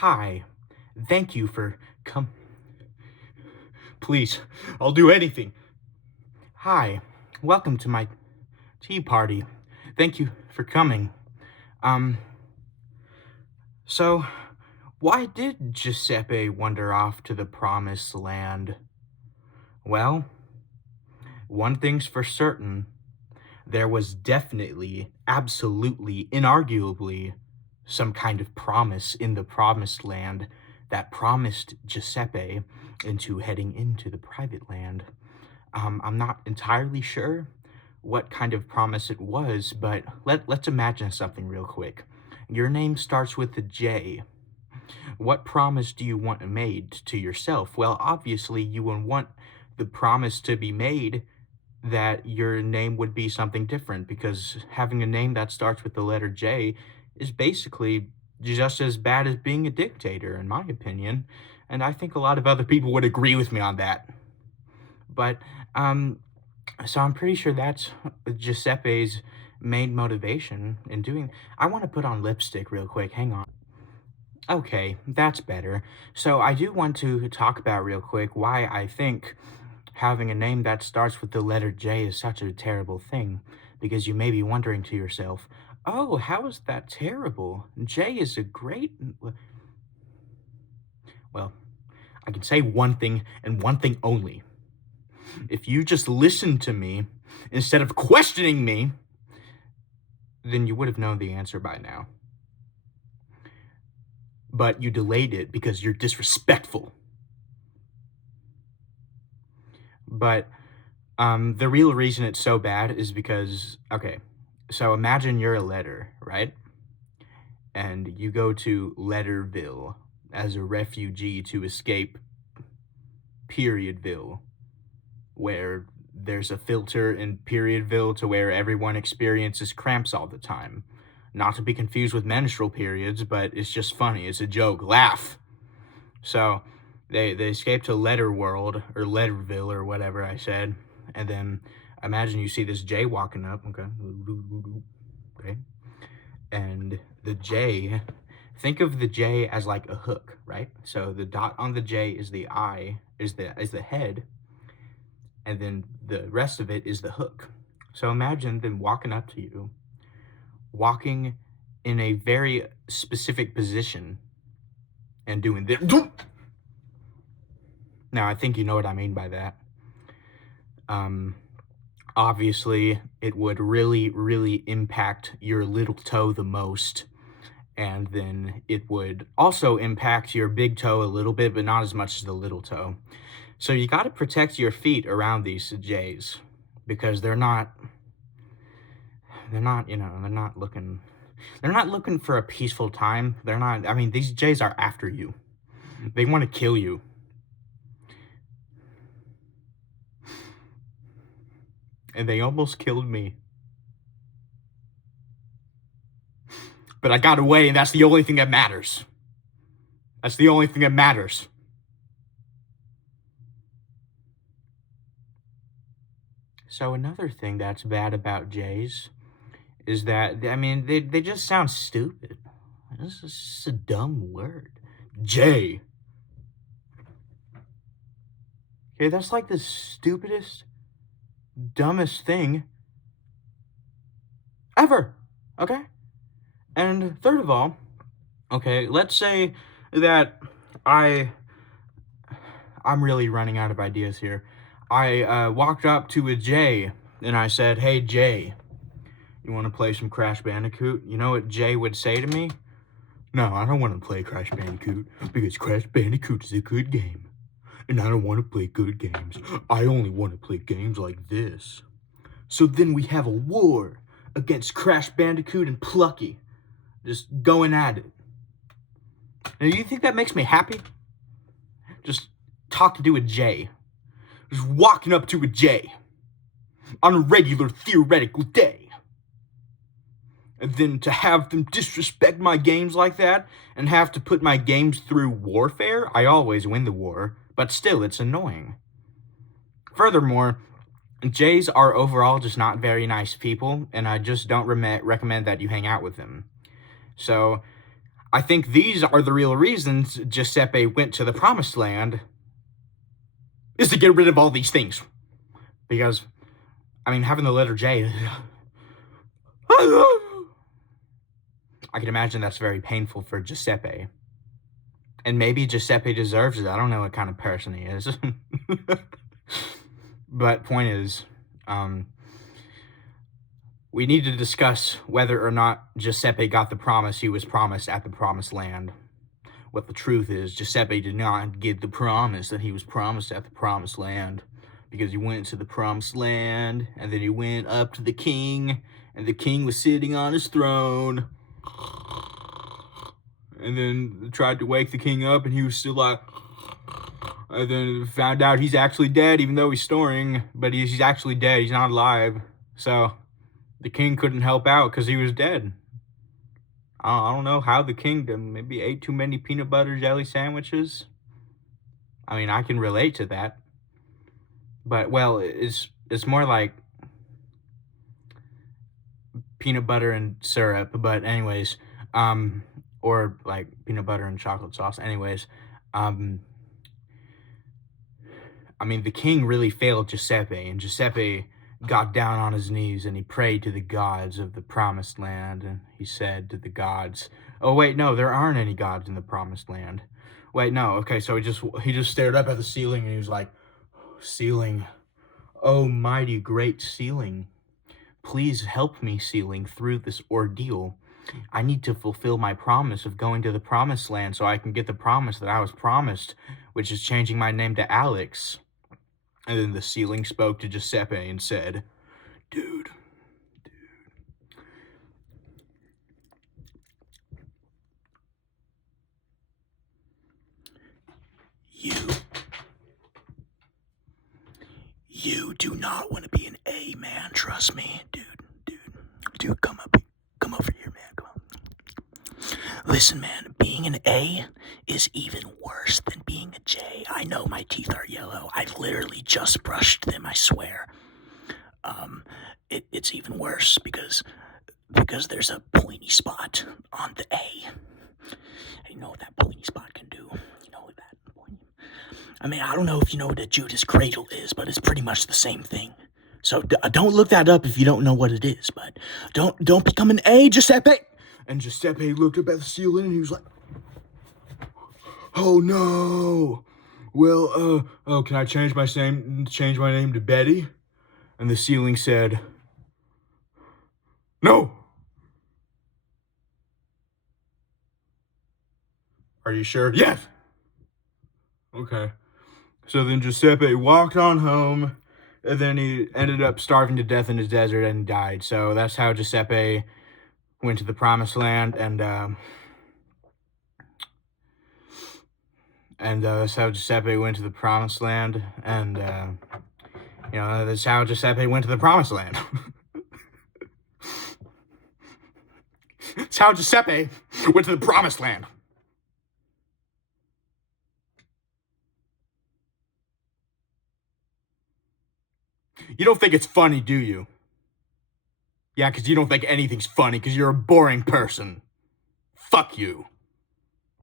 Hi. Thank you for come. Please, I'll do anything. Hi. Welcome to my tea party. Thank you for coming. Um, so, why did Giuseppe wander off to the promised land? Well, one thing's for certain. There was definitely, absolutely, inarguably, some kind of promise in the promised land that promised Giuseppe into heading into the private land. I'm not entirely sure what kind of promise it was, but let's imagine something real quick. Your name starts with a J. What promise do you want made to yourself? Well, obviously, you would want the promise to be made that your name would be something different, because having a name that starts with the letter J is basically just as bad as being a dictator, in my opinion. And I think a lot of other people would agree with me on that. But um, so I'm pretty sure that's Giuseppe's main motivation in doing. I want to put on lipstick real quick. Hang on. Okay, that's better. So I do want to talk about real quick why I think having a name that starts with the letter J is such a terrible thing. Because you may be wondering to yourself, oh, how is that terrible? J is a great. Well, I can say one thing and one thing only. If you just listened to me instead of questioning me, then you would have known the answer by now. But you delayed it because you're disrespectful. But the real reason it's so bad is because, okay, so imagine you're a letter, right? And you go to Letterville as a refugee to escape Periodville, where there's a filter in Periodville to where everyone experiences cramps all the time. Not to be confused with menstrual periods, but it's just funny. It's a joke. Laugh. So they escape to Letter World, or Letterville, or whatever I said. And then imagine you see this J walking up. Okay. And the J, think of the J as like a hook, right? So the dot on the J is the eye, is the head, and then the rest of it is the hook. So imagine them walking up to you, walking in a very specific position, and doing this. Now, I think you know what I mean by that. Obviously, it would really, really impact your little toe the most. And then it would also impact your big toe a little bit, but not as much as the little toe. So you got to protect your feet around these J's, because they're not looking for a peaceful time. I mean, these J's are after you. They want to kill you. And they almost killed me. But I got away, and that's the only thing that matters. That's the only thing that matters. So another thing that's bad about J's is that, I mean, they just sound stupid. This is just a dumb word. J. Okay, that's like the stupidest, dumbest thing ever. Okay? And third of all, okay, let's say that I'm really running out of ideas here. I walked up to a Jay and I said, "Hey Jay, you want to play some Crash Bandicoot?" You know what Jay would say to me? "No, I don't want to play Crash Bandicoot because Crash Bandicoot is a good game. And I don't want to play good games. I only want to play games like this." So then we have a war against Crash Bandicoot and Plucky, just going at it. Now, do you think that makes me happy? Just talking to a J. Just walking up to a J on a regular theoretical day. And then to have them disrespect my games like that and have to put my games through warfare, I always win the war, but still, it's annoying. Furthermore, Jays are overall just not very nice people, and I just don't recommend that you hang out with them. So, I think these are the real reasons Giuseppe went to the Promised Land, is to get rid of all these things. Because, I mean, having the letter J, I can imagine that's very painful for Giuseppe. And maybe Giuseppe deserves it. I don't know what kind of person he is. But point is, we need to discuss whether or not Giuseppe got the promise he was promised at the Promised Land. What the truth is, Giuseppe did not get the promise that he was promised at the Promised Land, because he went to the Promised Land, and then he went up to the king, and the king was sitting on his throne, and then tried to wake the king up, and he was still like, and then found out he's actually dead, even though he's snoring, but he's actually dead, he's not alive, so the king couldn't help out because he was dead. I don't know how the king maybe ate too many peanut butter jelly sandwiches. I mean, I can relate to that. But, well, it's more like peanut butter and syrup. But anyways, or like peanut butter and chocolate sauce. Anyways, I mean, the king really failed Giuseppe, and Giuseppe got down on his knees and he prayed to the gods of the Promised Land, and he said to the gods, oh wait, no, there aren't any gods in the Promised Land. Wait, no, okay, so he just stared up at the ceiling and he was like, ceiling, oh mighty great ceiling, please help me, ceiling, through this ordeal. I need to fulfill my promise of going to the Promised Land so I can get the promise that I was promised, which is changing my name to Alex. And then the ceiling spoke to Giuseppe and said, dude, you do not want to be an A man, trust me, dude, come over here, man, come on. Listen, man, being an A is even worse than being a J. I know my teeth are yellow. I've literally just brushed them, I swear. It's even worse because there's a pointy spot on the A. You know what that pointy spot can do. You know what that pointy... I mean, I don't know if you know what a Judas Cradle is, but it's pretty much the same thing. So don't look that up if you don't know what it is, but don't become an A, Giuseppe! And Giuseppe looked up at the ceiling and he was like, oh no! Well, can I change my name to Betty? And the ceiling said, no! Are you sure? Yes! Okay. So then Giuseppe walked on home, and then he ended up starving to death in the desert and died. So that's how Giuseppe went to the Promised Land, and that's how Giuseppe went to the Promised Land, and that's how Giuseppe went to the Promised Land. That's how Jessepe went to the Promised Land. You don't think it's funny, do you? Yeah, because you don't think anything's funny because you're a boring person. Fuck you.